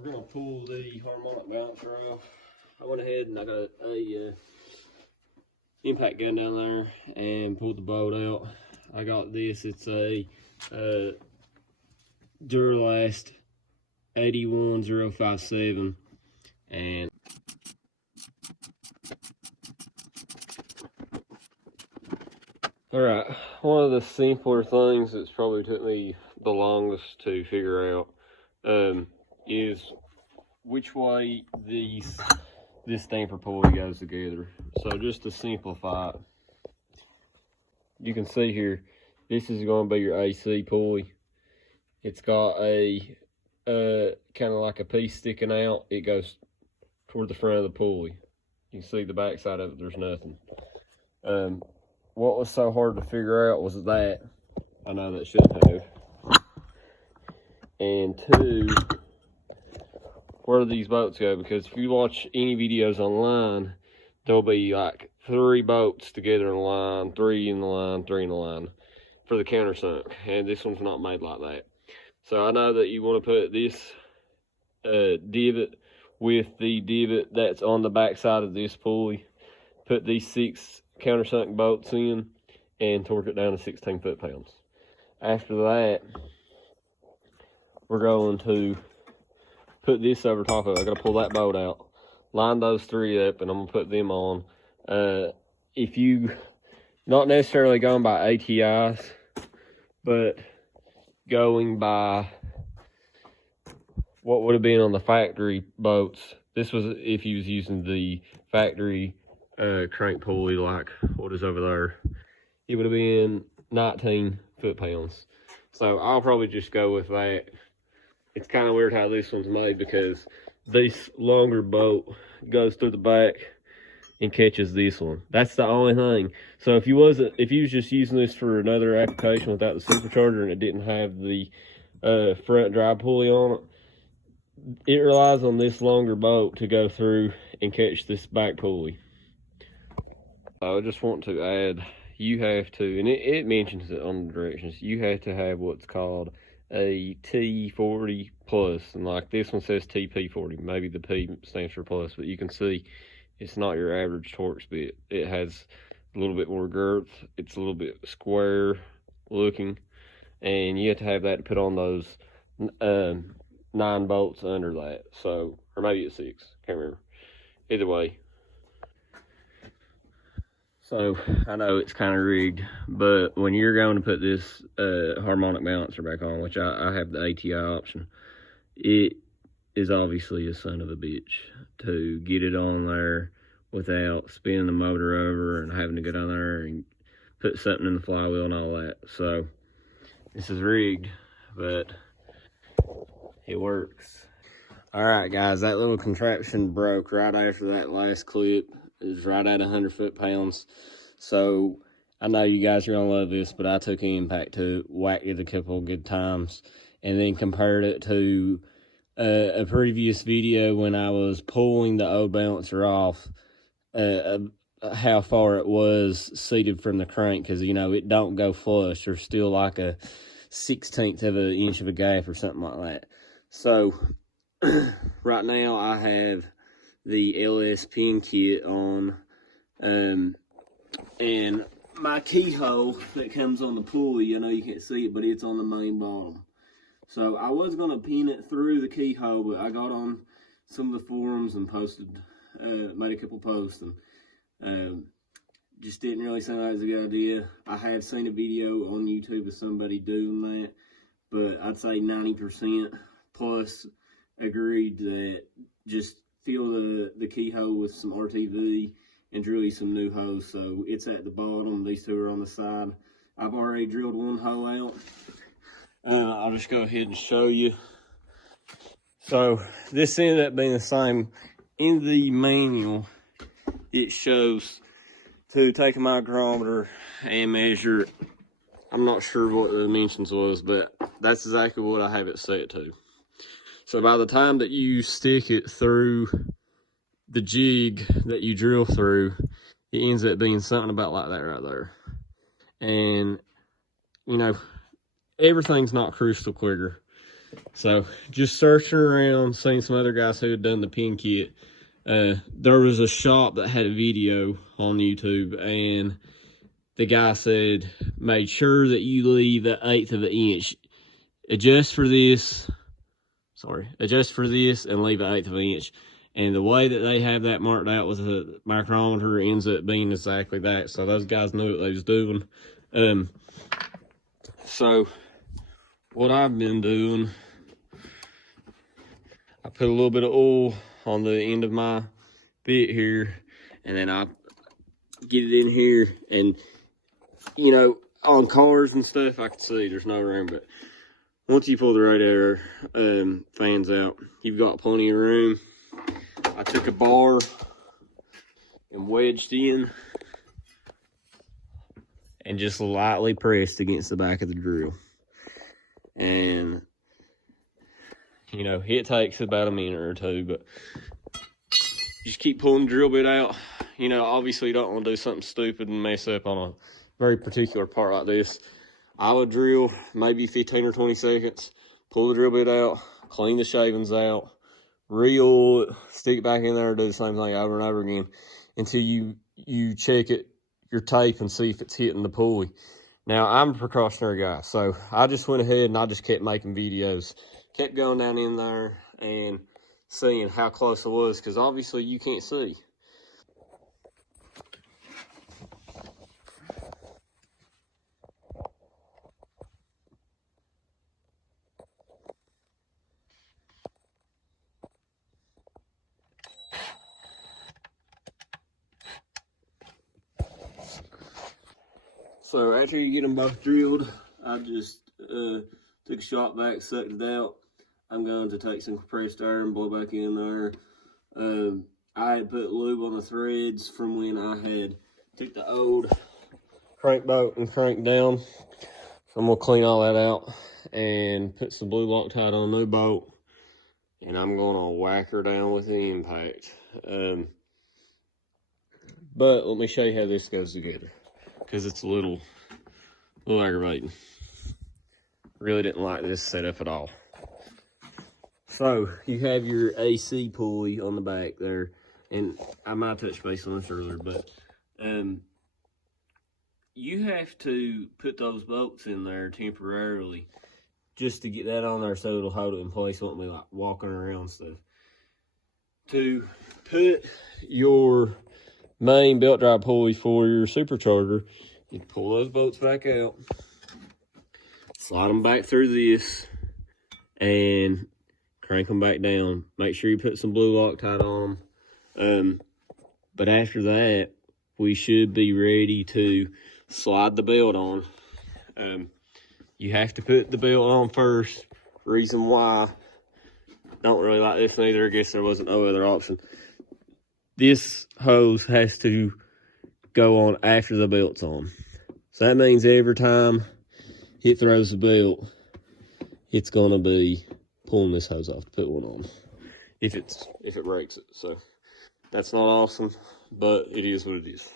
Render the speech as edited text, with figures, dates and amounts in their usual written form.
we're gonna pull the harmonic balancer off. I went ahead and I got a impact gun down there and pulled the bolt out. I got this. It's a Duralast 81057, and all right, one of the simpler things that's probably took me the longest to figure out is which way this damper pulley goes together. So just to simplify it, you can see here, this is going to be your AC pulley. It's got a kind of like a piece sticking out. It goes toward the front of the pulley. You can see the back side of it, there's nothing. What was so hard to figure out was that, I know that should have, and two, where do these bolts go? Because if you watch any videos online, there'll be like 3 bolts together in a line, 3 in the line, 3 in the line for the countersunk, and this one's not made like that. So I know that you want to put this divot with the divot that's on the back side of this pulley, put these 6 countersunk bolts in, and torque it down to 16 foot-pounds. After that, we're going to put this over top of it. I'm going to pull that bolt out, line those 3 up, and I'm going to put them on. If you, not necessarily going by ATIs, but going by what would have been on the factory boats, this was if you was using the factory crank pulley, like what is over there, it would have been 19 foot-pounds. So I'll probably just go with that. It's kind of weird how this one's made, because this longer bolt goes through the back and catches this one. That's the only thing. So if you was just using this for another application without the supercharger and it didn't have the front drive pulley on it, it relies on this longer bolt to go through and catch this back pulley. I just want to add, you have to, and it mentions it on the directions, you have to have what's called a T40 plus, and like this one says TP40, maybe the P stands for plus, but you can see it's not your average Torx bit. It has a little bit more girth, it's a little bit square looking, and you have to have that to put on those 9 bolts under that. So, or maybe it's 6, can't remember. Either way. So I know it's kind of rigged, but when you're going to put this harmonic balancer back on, which I have the ATI option, it is obviously a son of a bitch to get it on there without spinning the motor over and having to go down there and put something in the flywheel and all that. So this is rigged, but it works. All right, guys, that little contraption broke right after that last clip. It was right at 100 foot-pounds. So I know you guys are gonna love this, but I took an impact to it, whacked it a couple of good times, and then compared it to a previous video when I was pulling the old balancer off, how far it was seated from the crank, because you know it don't go flush. There's still like a 1/16 of an inch of a gap or something like that. So right now I have the LS pin kit on, and my keyhole that comes on the pulley, I know you can't see it, but it's on the main bottom. So I was going to pin it through the keyhole, but I got on some of the forums and posted, made a couple posts, and just didn't really sound like it was a good idea. I have seen a video on YouTube of somebody doing that, but I'd say 90% plus agreed that just fill the keyhole with some RTV and drill you some new holes. So it's at the bottom, these 2 are on the side. I've already drilled 1 hole out. I'll just go ahead and show you. So this ended up being the same. In the manual, it shows to take a micrometer and measure. I'm not sure what the dimensions was, but that's exactly what I have it set to. So by the time that you stick it through the jig that you drill through, it ends up being something about like that right there. And, you know, everything's not crystal clear. So just searching around, seeing some other guys who had done the pin kit. There was a shop that had a video on YouTube, and the guy said, make sure that you leave an 1/8 of an inch. Adjust for this, and leave an 1/8 of an inch. And the way that they have that marked out with a micrometer ends up being exactly that. So those guys knew what they was doing. So what I've been doing, I put a little bit of oil on the end of my bit here, and then I get it in here. And you know, on cars and stuff, I can see there's no room, but once you pull the radiator fans out, you've got plenty of room. I took a bar and wedged in and just lightly pressed against the back of the drill. And, you know, it takes about a minute or two, but just keep pulling the drill bit out. You know, obviously you don't want to do something stupid and mess up on a very particular part like this. I would drill maybe 15 or 20 seconds, pull the drill bit out, clean the shavings out, re-oil it, stick it back in there, do the same thing over and over again until you check it, your tape, and see if it's hitting the pulley. Now, I'm a precautionary guy, so I just went ahead and I just kept making videos, kept going down in there and seeing how close I was, because obviously you can't see. So after you get them both drilled, I just took a shot back, sucked it out. I'm going to take some compressed air and blow back in there. I had put lube on the threads from when I had took the old crank bolt and cranked down. So I'm gonna clean all that out and put some blue Loctite on a new bolt, and I'm gonna whack her down with the impact. But let me show you how this goes together, because it's a little aggravating. Really didn't like this setup at all. So you have your AC pulley on the back there, and I might touch base on this earlier, but you have to put those bolts in there temporarily just to get that on there so it'll hold it in place. It won't be like walking around and stuff. To put your main belt drive pulley for your supercharger, you pull those bolts back out, slide them back through this, and crank them back down. Make sure you put some blue Loctite on them. But after that, we should be ready to slide the belt on. You have to put the belt on first. Reason why, don't really like this neither. I guess there wasn't no other option. This hose has to go on after the belt's on. So that means every time it throws the belt, it's gonna be pulling this hose off to put one on. If it breaks it. So that's not awesome, but it is what it is.